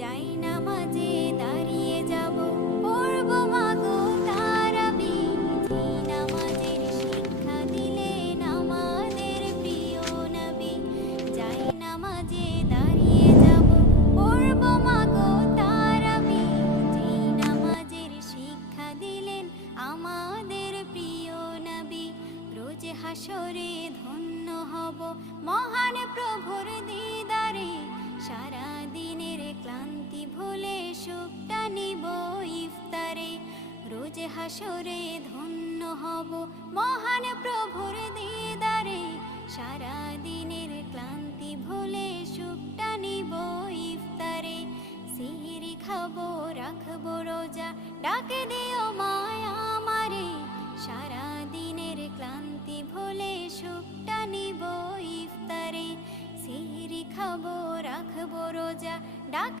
যাই নামাজে দাঁড়িয়ে যাব, পড়ব মাগো তারাবি। যেই নামাজের শিক্ষা দিলেন আমাদের প্রিয় নবী। যাই নামাজে দাঁড়িয়ে যাব, পড়ব মাগো তারাবি। যেই নামাজের শিক্ষা দিলেন আমাদের প্রিয় নবী। রোজ হাসরে ধন্য হব মহান প্রভুর দিদারে। সারা দিনের ক্লান্তি ভুলে সুখটা নিব ইফতারে। রোজ হাসরে ধন্য হব মহান প্রভুর দিদারে। সারা দিনের ক্লান্তি ভুলে সুখটা নিব ইফতারে। সিহরি খাবো রাখবো রোজা, ডাকে দিও মায়া আমারে। সারা দিনের ক্লান্তি ভুলে সুখটা নিব ইফতারে। সিহরি খাবো রাখবো রোজা, ডাক